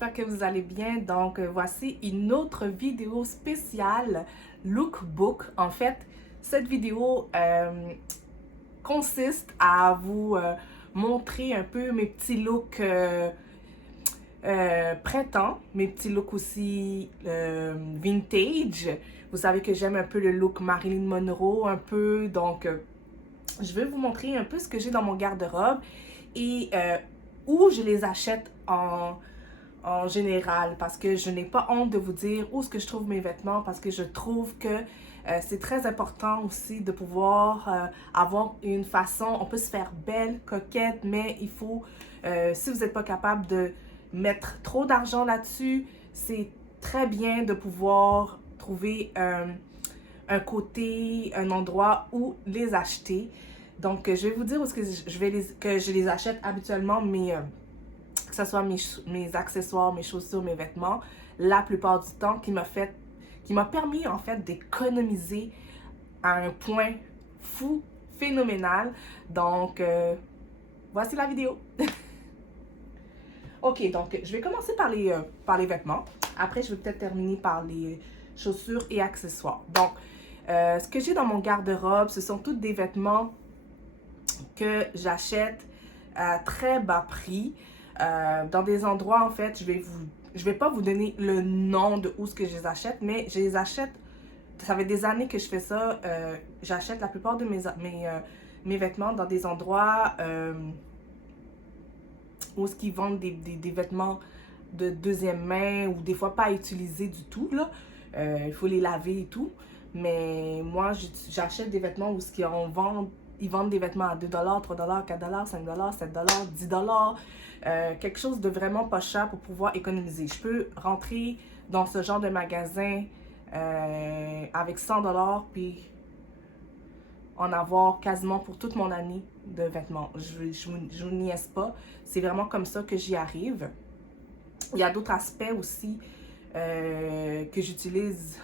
j'espère que vous allez bien. Donc, voici une autre vidéo spéciale lookbook. En fait, cette vidéo consiste à vous montrer un peu mes petits looks printemps, mes petits looks aussi vintage. Vous savez que j'aime un peu le look Marilyn Monroe, un peu. Donc, je vais vous montrer un peu ce que j'ai dans mon garde-robe et où je les achète en général, parce que je n'ai pas honte de vous dire où est-ce que je trouve mes vêtements, parce que je trouve que c'est très important aussi de pouvoir avoir une façon, on peut se faire belle, coquette, mais il faut, si vous n'êtes pas capable de mettre trop d'argent là-dessus, c'est très bien de pouvoir trouver un côté, un endroit où les acheter. Donc, je vais vous dire où est-ce que je les achète habituellement, que ce soit mes accessoires, mes chaussures, mes vêtements, la plupart du temps, qui m'a permis en fait d'économiser à un point fou, phénoménal. Donc, voici la vidéo. Ok, donc je vais commencer par les vêtements. Après, je vais peut-être terminer par les chaussures et accessoires. Donc, ce que j'ai dans mon garde-robe, ce sont tous des vêtements que j'achète à très bas prix. Dans des endroits, en fait, je vais pas vous donner le nom de où ce que je les achète, mais je les achète, ça fait des années que je fais ça. J'achète la plupart de mes vêtements dans des endroits où ce qu'ils vendent des vêtements de deuxième main ou des fois pas utilisés du tout, là. Il faut les laver et tout. Mais moi, j'achète des vêtements où ils vendent des vêtements à 2 $, 3 $, 4 $, 5 $, 7 $, 10 $. Quelque chose de vraiment pas cher pour pouvoir économiser. Je peux rentrer dans ce genre de magasin avec 100 $ puis en avoir quasiment pour toute mon année de vêtements. Je vous niaise pas. C'est vraiment comme ça que j'y arrive. Il y a d'autres aspects aussi que j'utilise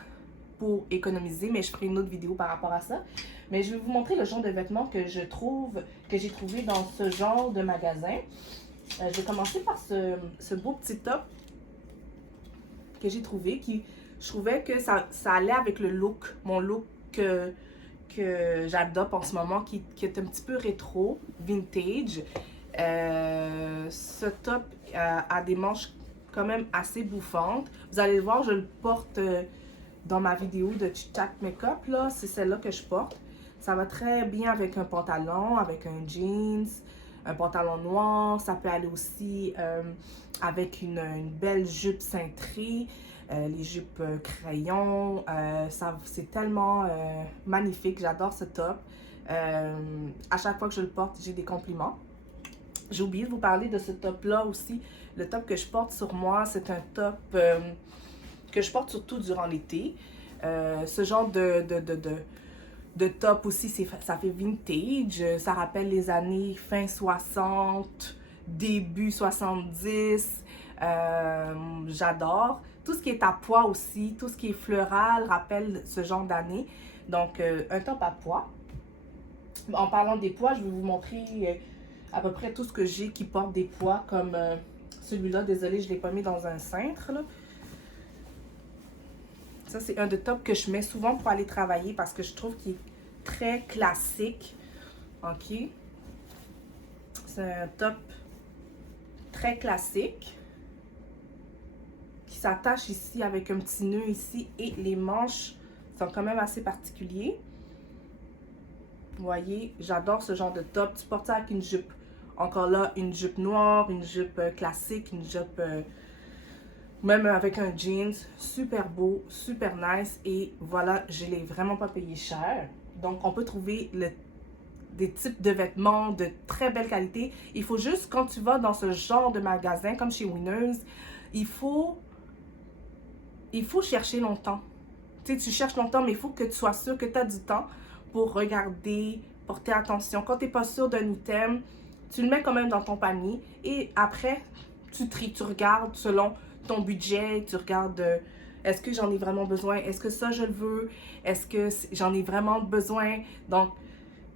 pour économiser, mais je ferai une autre vidéo par rapport à ça. Mais je vais vous montrer le genre de vêtements que j'ai trouvé dans ce genre de magasin. Je vais commencer par ce beau petit top que j'ai trouvé, je trouvais que ça allait avec le look, mon look que j'adopte en ce moment, qui est un petit peu rétro, vintage. Ce top a des manches quand même assez bouffantes. Vous allez le voir, je le porte dans ma vidéo de Chit Chat Makeup, là, c'est celle-là que je porte. Ça va très bien avec un pantalon, avec un jeans, un pantalon noir. Ça peut aller aussi avec une belle jupe cintrée, les jupes crayon. C'est tellement magnifique, j'adore ce top. À chaque fois que je le porte, j'ai des compliments. J'ai oublié de vous parler de ce top-là aussi. Le top que je porte sur moi, c'est un top que je porte surtout durant l'été. Ce genre de top aussi, ça fait vintage. Ça rappelle les années fin 60, début 70. J'adore. Tout ce qui est à pois aussi, tout ce qui est floral rappelle ce genre d'année. Donc, un top à pois. En parlant des pois, je vais vous montrer à peu près tout ce que j'ai qui porte des pois, comme celui-là. Désolée, je ne l'ai pas mis dans un cintre, là. Ça, c'est un de top que je mets souvent pour aller travailler parce que je trouve qu'il est très classique. OK? C'est un top très classique qui s'attache ici avec un petit nœud ici et les manches sont quand même assez particuliers. Vous voyez, j'adore ce genre de top. Tu portes ça avec une jupe. Encore là, une jupe noire, une jupe classique, une jupe... même avec un jeans, super beau, super nice. Et voilà, je ne l'ai vraiment pas payé cher. Donc, on peut trouver des types de vêtements de très belle qualité. Il faut juste, quand tu vas dans ce genre de magasin, comme chez Winners, il faut chercher longtemps. Tu sais, tu cherches longtemps, mais il faut que tu sois sûr que tu as du temps pour regarder, porter attention. Quand tu n'es pas sûr d'un item, tu le mets quand même dans ton panier. Et après, tu tries, tu regardes selon ton budget, tu regardes est-ce que j'en ai vraiment besoin, est-ce que ça je le veux, est-ce que j'en ai vraiment besoin. Donc,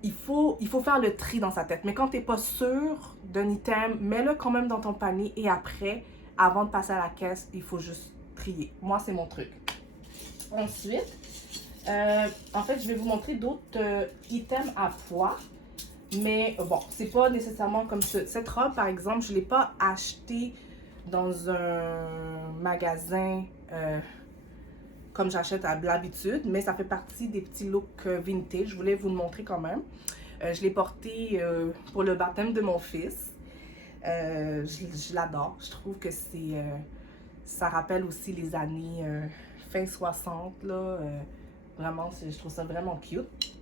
il faut faire le tri dans sa tête. Mais quand tu n'es pas sûr d'un item, mets-le quand même dans ton panier et après, avant de passer à la caisse, il faut juste trier. Moi, c'est mon truc. Ensuite, en fait, je vais vous montrer d'autres items à poids. Mais bon, c'est pas nécessairement comme ça. Cette robe, par exemple, je ne l'ai pas achetée dans un magasin comme j'achète à l'habitude, mais ça fait partie des petits looks vintage. Je voulais vous le montrer quand même. Je l'ai porté pour le baptême de mon fils. Je l'adore. Je trouve que ça rappelle aussi les années fin 60, là. Vraiment, je trouve ça vraiment cute.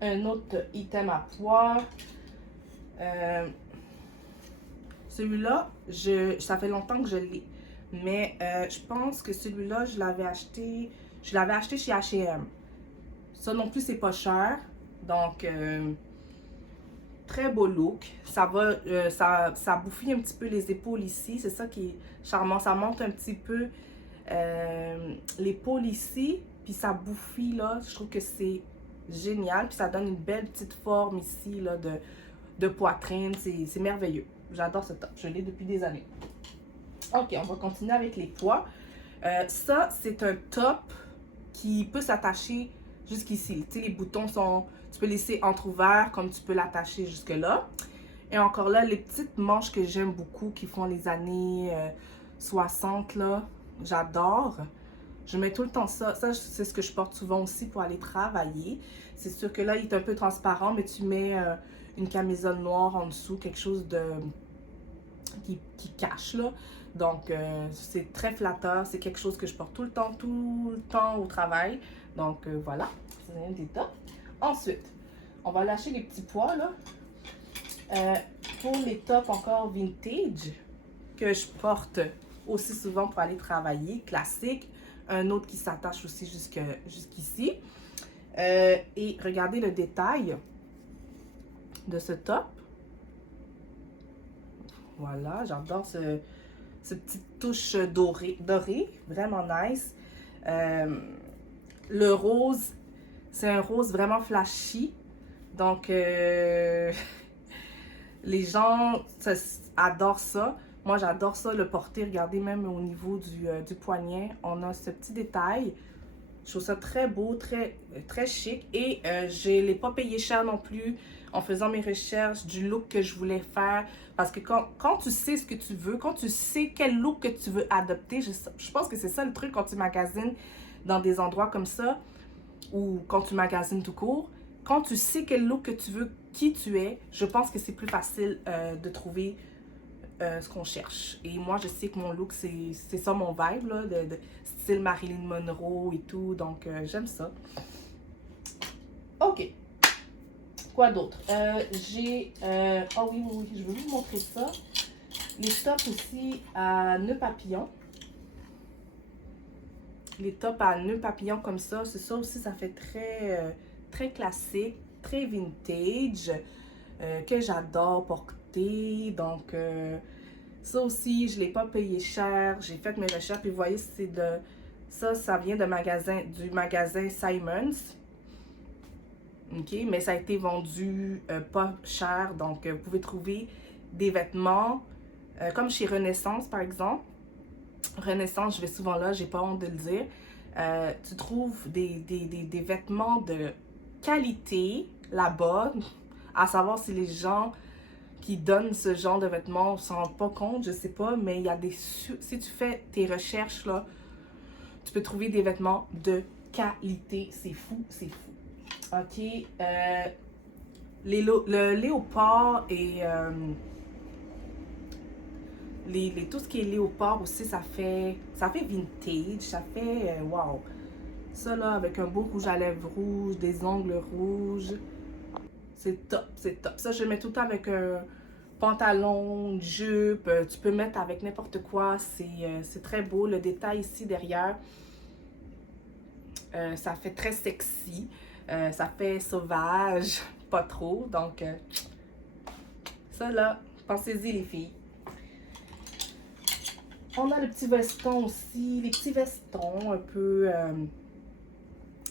Un autre item à poids. Celui-là, ça fait longtemps que je l'ai. Mais je pense que celui-là, je l'avais acheté chez H&M. Ça non plus, c'est pas cher. Donc, très beau look. Ça bouffie un petit peu les épaules ici. C'est ça qui est charmant. Ça monte un petit peu l'épaule ici. Puis ça bouffie, là. Je trouve que c'est génial. Puis ça donne une belle petite forme ici, là, de poitrine. C'est merveilleux. J'adore ce top. Je l'ai depuis des années. Ok, on va continuer avec les poids. Ça, c'est un top qui peut s'attacher jusqu'ici. Tu sais, les boutons sont... Tu peux laisser entrouverts comme tu peux l'attacher jusque là. Et encore là, les petites manches que j'aime beaucoup qui font les années 60, là, j'adore. Je mets tout le temps ça. Ça, c'est ce que je porte souvent aussi pour aller travailler. C'est sûr que là, il est un peu transparent, mais tu mets une camisole noire en dessous, quelque chose de qui cache, là. Donc, c'est très flatteur. C'est quelque chose que je porte tout le temps au travail. Donc, voilà. C'est un des tops. Ensuite, on va lâcher les petits pois, là. Pour les tops encore vintage, que je porte aussi souvent pour aller travailler, classique. Un autre qui s'attache aussi jusqu'ici. Et regardez le détail de ce top. Voilà, j'adore ce petite touche dorée, vraiment nice. Le rose, c'est un rose vraiment flashy. Donc, les gens adorent ça. Moi, j'adore ça, le porter. Regardez, même au niveau du poignet, on a ce petit détail. Je trouve ça très beau, très chic. Et je ne l'ai pas payé cher non plus en faisant mes recherches du look que je voulais faire. Parce que quand tu sais ce que tu veux, quand tu sais quel look que tu veux adopter, je pense que c'est ça le truc quand tu magasines dans des endroits comme ça, ou quand tu magasines tout court. Quand tu sais quel look que tu veux, qui tu es, je pense que c'est plus facile de trouver ce qu'on cherche. Et moi, je sais que mon look, c'est ça mon vibe, là, de style Marilyn Monroe et tout. Donc, j'aime ça. OK. Quoi d'autre? Oh oui, je vais vous montrer ça. Les tops aussi à nœud papillon. Les tops à nœud papillon comme ça, c'est ça aussi, ça fait très classique, très vintage, que j'adore porter. Donc, ça aussi, je ne l'ai pas payé cher. J'ai fait mes recherches, puis vous voyez, ça vient du magasin Simons. OK, mais ça a été vendu pas cher. Donc, vous pouvez trouver des vêtements, comme chez Renaissance, par exemple. Renaissance, je vais souvent là, j'ai pas honte de le dire. Tu trouves des vêtements de qualité là-bas, à savoir si les gens qui donnent ce genre de vêtements ne s'en rendent pas compte, je sais pas, mais il y a si tu fais tes recherches là, tu peux trouver des vêtements de qualité. C'est fou, c'est fou. OK. Le léopard et tout ce qui est léopard aussi, ça fait vintage, ça fait wow. Ça là, avec un beau rouge à lèvres rouge, des ongles rouges, c'est top, c'est top. Ça, je le mets tout le temps avec un pantalon, une jupe, tu peux mettre avec n'importe quoi, c'est très beau. Le détail ici derrière, ça fait très sexy, ça fait sauvage, pas trop. Donc, ça là, pensez-y les filles. On a le petit veston aussi, les petits vestons un peu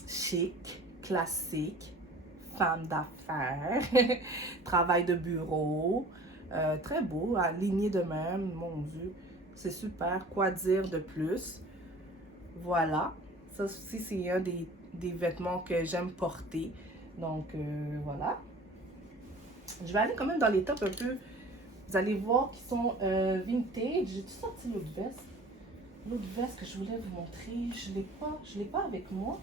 chic, classique, femme d'affaires, travail de bureau, très beau, aligné de même, mon Dieu. C'est super. Quoi dire de plus? Voilà. Ça aussi, c'est un des vêtements que j'aime porter. Donc, voilà. Je vais aller quand même dans les tops un peu. Vous allez voir qu'ils sont vintage. J'ai-tu sorti l'autre veste? L'autre veste que je voulais vous montrer, je l'ai pas avec moi.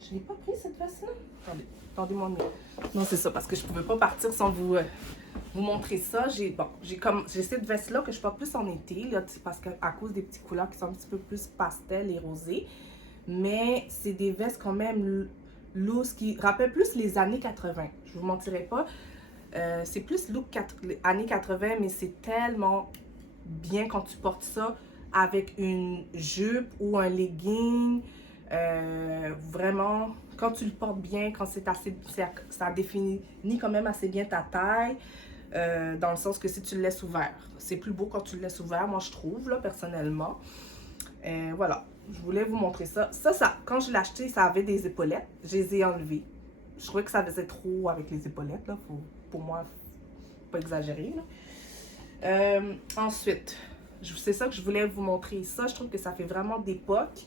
Je l'ai pas pris cette veste-là. Attendez, attendez-moi mieux. Non, c'est ça, parce que je pouvais pas partir sans vous montrer ça. J'ai cette veste-là que je porte plus en été, là, parce qu'à cause des petites couleurs qui sont un petit peu plus pastel et rosées. Mais c'est des vestes quand même loose qui rappellent plus les années 80. Je vous mentirai pas. C'est plus look années 80, mais c'est tellement bien quand tu portes ça avec une jupe ou un legging. Vraiment, quand tu le portes bien, quand c'est assez, ça définit quand même assez bien ta taille, dans le sens que si tu le laisses ouvert. C'est plus beau quand tu le laisses ouvert, moi je trouve, là, personnellement. Voilà, je voulais vous montrer ça. Ça, quand je l'ai acheté, ça avait des épaulettes. Je les ai enlevées. Je trouvais que ça faisait trop avec les épaulettes, là. Pour moi, faut pas exagérer, là. Ensuite, c'est ça que je voulais vous montrer. Ça, je trouve que ça fait vraiment d'époque.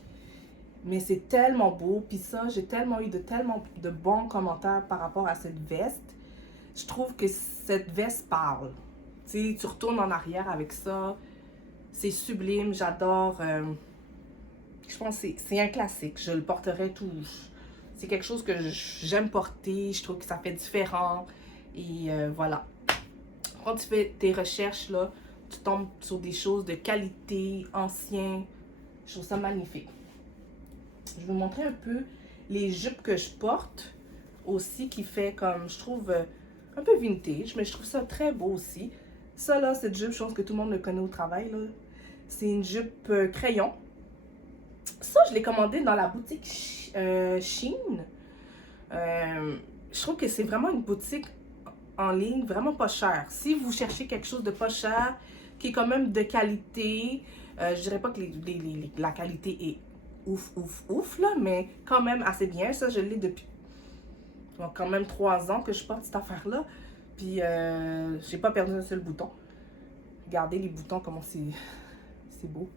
Mais c'est tellement beau. Puis ça, j'ai tellement eu tellement de bons commentaires par rapport à cette veste. Je trouve que cette veste parle. Tu sais, tu retournes en arrière avec ça. C'est sublime. J'adore. Je pense que c'est un classique. Je le porterai tout. C'est quelque chose que j'aime porter. Je trouve que ça fait différent. Et voilà. Quand tu fais tes recherches, là, tu tombes sur des choses de qualité, anciens. Je trouve ça magnifique. Je vais vous montrer un peu les jupes que je porte aussi, qui fait comme, je trouve, un peu vintage, mais je trouve ça très beau aussi. Ça là, cette jupe, je pense que tout le monde le connaît au travail, là. C'est une jupe crayon. Ça, je l'ai commandé dans la boutique Shein. Je trouve que c'est vraiment une boutique en ligne vraiment pas chère. Si vous cherchez quelque chose de pas cher, qui est quand même de qualité, je dirais pas que la qualité est ouf, là, mais quand même assez bien. Ça, je l'ai depuis quand même 3 ans que je porte cette affaire-là. Puis, j'ai pas perdu un seul bouton. Regardez les boutons, comment c'est beau.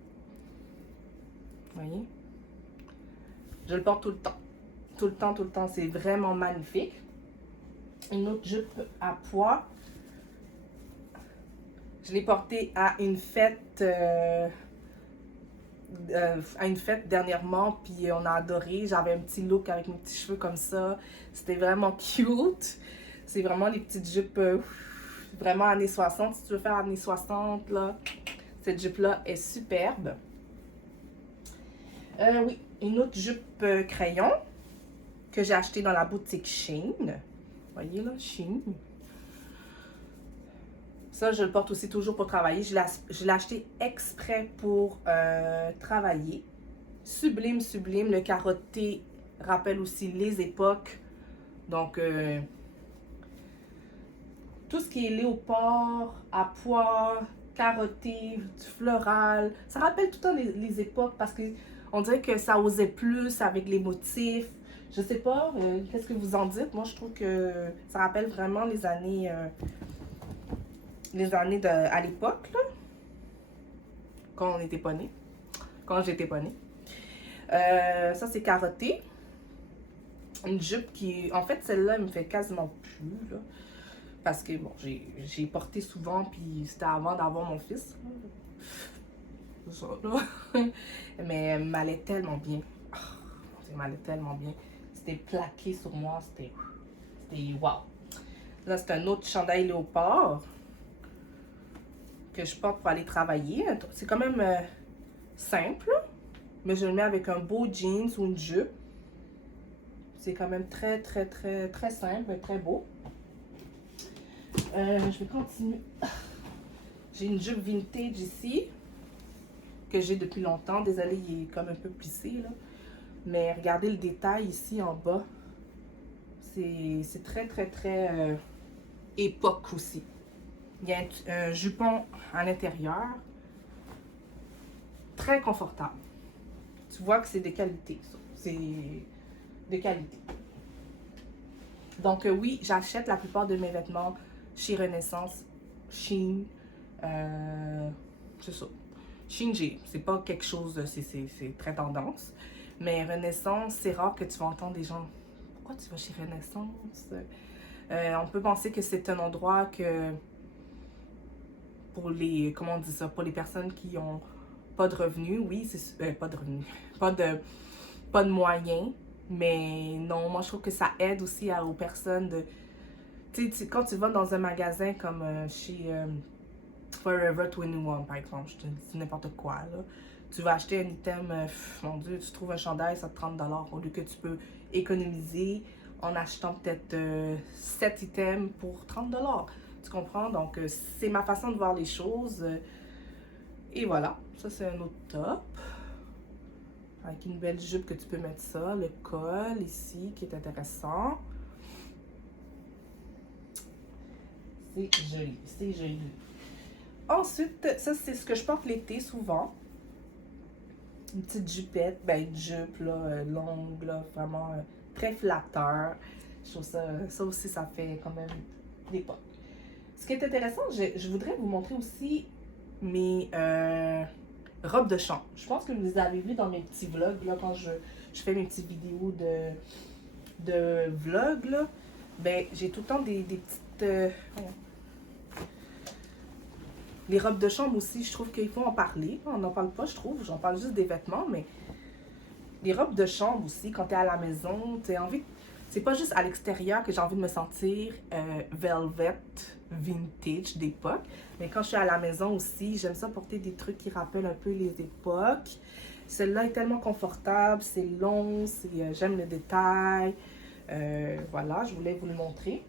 Vous voyez? Je le porte tout le temps. Tout le temps, tout le temps. C'est vraiment magnifique. Une autre jupe à pois. Je l'ai portée à une fête... dernièrement, puis on a adoré. J'avais un petit look avec mes petits cheveux comme ça. C'était vraiment cute. C'est vraiment les petites jupes vraiment années 60. Si tu veux faire années 60, là, cette jupe-là est superbe. Oui, une autre jupe crayon que j'ai achetée dans la boutique Shein. Vous voyez là, Shein. Ça, je le porte aussi toujours pour travailler. Je l'ai acheté exprès pour travailler. Sublime, sublime. Le carotté rappelle aussi les époques. Donc, tout ce qui est léopard, à pois, carotté, du floral, ça rappelle tout le temps les époques parce que on dirait que ça osait plus avec les motifs. Je sais pas, qu'est-ce que vous en dites? Moi, je trouve que ça rappelle vraiment les années à l'époque, là, quand on n'était pas nés, quand j'étais pas née. Ça, c'est carotté. Une jupe qui, en fait, celle-là, elle me fait quasiment plus, là. Parce que, bon, j'ai porté souvent, puis c'était avant d'avoir mon fils. C'est ça, là. Mais elle m'allait tellement bien. Oh, elle m'allait tellement bien. C'était plaqué sur moi, c'était wow. Là, c'est un autre chandail léopard que je porte pour aller travailler. C'est quand même simple, mais je le mets avec un beau jeans ou une jupe. C'est quand même très, très, très, très simple et très beau. Je vais continuer. J'ai une jupe vintage ici, que j'ai depuis longtemps. Désolée, il est comme un peu plissé, là. Mais regardez le détail ici en bas. C'est très, très, très époque aussi. Il y a un jupon à l'intérieur. Très confortable. Tu vois que c'est de qualité, ça. C'est de qualité. Donc, oui, j'achète la plupart de mes vêtements chez Renaissance, Shein. C'est ça. Shinji, c'est pas quelque chose, c'est très tendance. Mais Renaissance, c'est rare que tu vas entendre des gens. Pourquoi tu vas chez Renaissance? On peut penser que c'est un endroit que pour les, comment on dit ça, pour les personnes qui ont pas de revenus, oui, c'est pas de revenus, pas de moyens, mais non, moi je trouve que ça aide aussi aux personnes de, quand tu vas dans un magasin comme chez Forever 21 par exemple, je te dis n'importe quoi là, tu vas acheter un item, mon dieu, tu trouves un chandail, ça te 30$ au lieu que tu peux économiser en achetant peut-être 7 items pour 30$. Tu comprends? Donc, c'est ma façon de voir les choses. Et voilà, ça c'est un autre top. Avec une belle jupe que tu peux mettre ça. Le col ici qui est intéressant. C'est joli, c'est joli. Ensuite, ça c'est ce que je porte l'été souvent. Une petite jupette, ben une jupe là, longue, là, vraiment très flatteur. Je trouve ça aussi, ça fait quand même des pas. Ce qui est intéressant, je voudrais vous montrer aussi mes robes de chambre. Je pense que vous les avez vues dans mes petits vlogs, là, quand je fais mes petites vidéos de vlog, là. Ben, j'ai tout le temps des petites... les robes de chambre aussi, je trouve qu'il faut en parler. On n'en parle pas, je trouve. J'en parle juste des vêtements, mais les robes de chambre aussi, quand tu es à la maison, tu as envie... C'est pas juste à l'extérieur que j'ai envie de me sentir velvet, vintage d'époque. Mais quand je suis à la maison aussi, j'aime ça porter des trucs qui rappellent un peu les époques. Celle-là est tellement confortable, c'est long, j'aime le détail. Voilà, je voulais vous le montrer.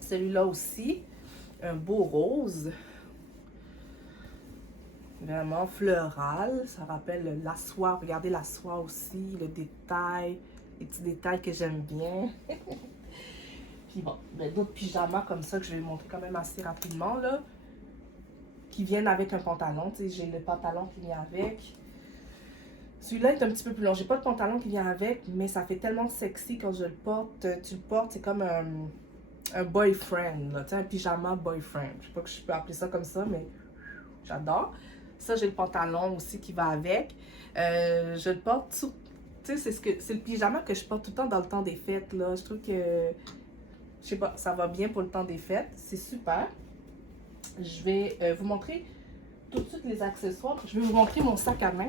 Celui-là aussi, un beau rose. Vraiment floral, ça rappelle la soie. Regardez la soie aussi, le détail, les petits détails que j'aime bien. Puis bon, ben, d'autres pyjamas comme ça que je vais vous montrer quand même assez rapidement là. Qui viennent avec un pantalon. Tu sais, j'ai le pantalon qui vient avec. Celui-là est un petit peu plus long. J'ai pas de pantalon qui vient avec, mais ça fait tellement sexy quand je le porte. Tu le portes, c'est comme un boyfriend, là, tu sais, un pyjama boyfriend. Je sais pas que je peux appeler ça comme ça, mais j'adore. Ça, j'ai le pantalon aussi qui va avec. Je le porte tout. Tu sais, c'est le pyjama que je porte tout le temps dans le temps des fêtes, là. Je trouve que, je sais pas, ça va bien pour le temps des fêtes. C'est super. Je vais vous montrer tout de suite les accessoires. Je vais vous montrer mon sac à main.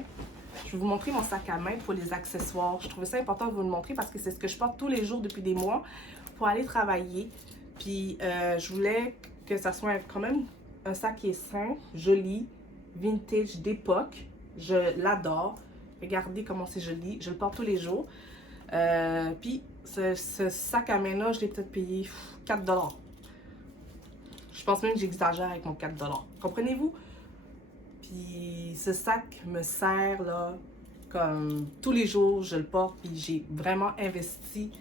Je vais vous montrer mon sac à main pour les accessoires. Je trouvais ça important de vous le montrer parce que c'est ce que je porte tous les jours depuis des mois pour aller travailler. Puis, je voulais que ça soit quand même un sac qui est simple, joli, vintage, d'époque. Je l'adore. Regardez comment c'est joli. Je le porte tous les jours. Puis, ce sac à main-là, je l'ai peut-être payé 4$. Je pense même que j'exagère avec mon 4$. Comprenez-vous? Puis ce sac me sert là, comme tous les jours, je le porte. Puis j'ai vraiment investi.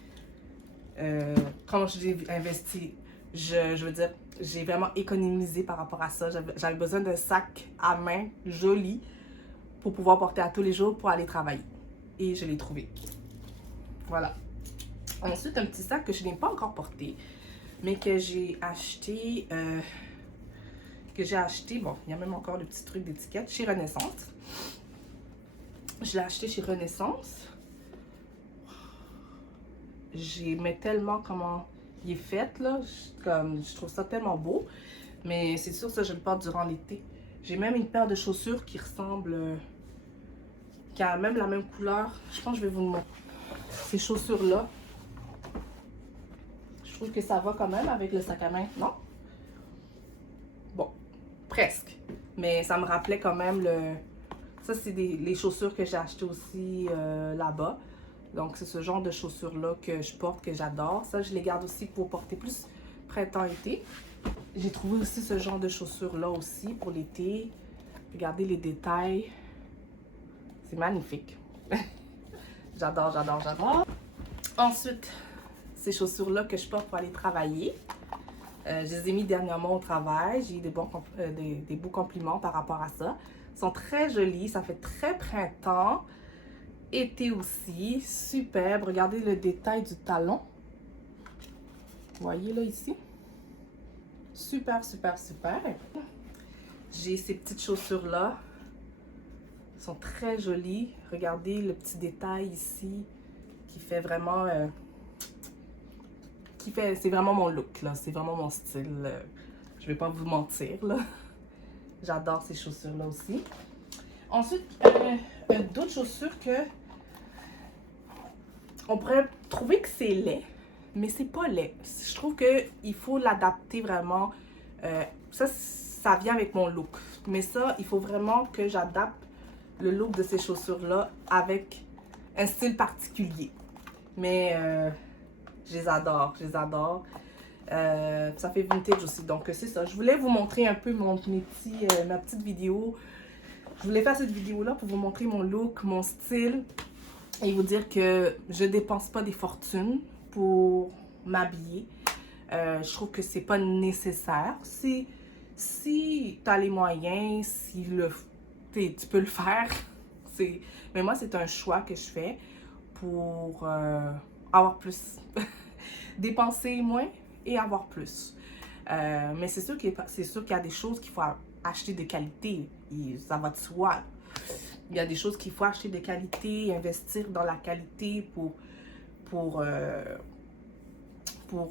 Quand je dis investi, je veux dire, j'ai vraiment économisé par rapport à ça. J'avais besoin d'un sac à main joli pour pouvoir porter à tous les jours pour aller travailler. Et je l'ai trouvé. Voilà. Ensuite, un petit sac que je n'ai pas encore porté, mais que j'ai acheté, bon, il y a même encore le petit truc d'étiquette, chez Renaissance. Je l'ai acheté chez Renaissance. J'aimais tellement comment il est fait, là, comme, je trouve ça tellement beau, mais c'est sûr, ça, je le porte durant l'été. J'ai même une paire de chaussures qui ressemble, qui a même la même couleur. Je pense que je vais vous le montrer. Ces chaussures-là, je trouve que ça va quand même avec le sac à main, non? Bon, presque. Mais ça me rappelait quand même le... Ça, c'est les chaussures que j'ai achetées aussi là-bas. Donc, c'est ce genre de chaussures-là que je porte, que j'adore. Ça, je les garde aussi pour porter plus printemps-été. J'ai trouvé aussi ce genre de chaussures-là aussi pour l'été. Regardez les détails. C'est magnifique. J'adore, j'adore, j'adore. Ensuite, ces chaussures-là que je porte pour aller travailler. Je les ai mis dernièrement au travail. J'ai eu des beaux compliments par rapport à ça. Ils sont très jolis. Ça fait très printemps. Été aussi. Superbe. Regardez le détail du talon. Vous voyez là ici? Super, super, super. J'ai ces petites chaussures-là Ils sont très jolis. Regardez le petit détail ici qui fait vraiment... c'est vraiment mon look, là. C'est vraiment mon style. Je vais pas vous mentir, là. J'adore ces chaussures-là aussi. Ensuite, d'autres chaussures que... On pourrait trouver que c'est laid, mais c'est pas laid. Je trouve qu'il faut l'adapter vraiment. Ça vient avec mon look. Mais ça, il faut vraiment que j'adapte le look de ces chaussures-là avec un style particulier. Mais je les adore, je les adore. Ça fait vintage aussi, donc c'est ça. Je voulais vous montrer un peu ma petite vidéo. Je voulais faire cette vidéo-là pour vous montrer mon look, mon style. Et vous dire que je dépense pas des fortunes pour m'habiller. Je trouve que c'est pas nécessaire. Si tu as les moyens, tu peux le faire. Mais moi, c'est un choix que je fais pour avoir plus. Dépenser moins et avoir plus. Mais c'est sûr qu'il y a des choses qu'il faut acheter de qualité. Et ça va de soi. Il y a des choses qu'il faut acheter de qualité, investir dans la qualité pour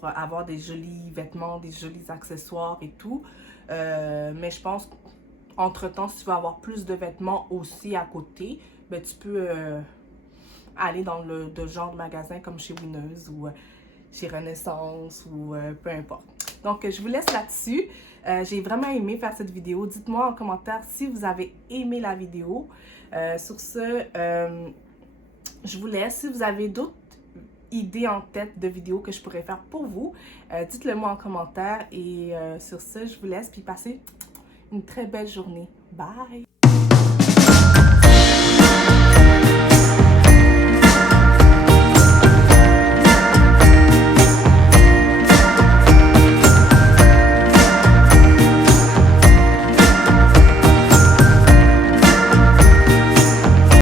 avoir des jolis vêtements, des jolis accessoires et tout. Mais je pense qu'entre-temps, si tu veux avoir plus de vêtements aussi à côté, ben, tu peux aller dans le genre de magasin comme chez Winners ou chez Renaissance ou peu importe. Donc, je vous laisse là-dessus. J'ai vraiment aimé faire cette vidéo. Dites-moi en commentaire si vous avez aimé la vidéo. Sur ce, je vous laisse. Si vous avez d'autres idées en tête de vidéos que je pourrais faire pour vous, dites-le moi en commentaire. Et sur ce, je vous laisse. Puis passez une très belle journée. Bye!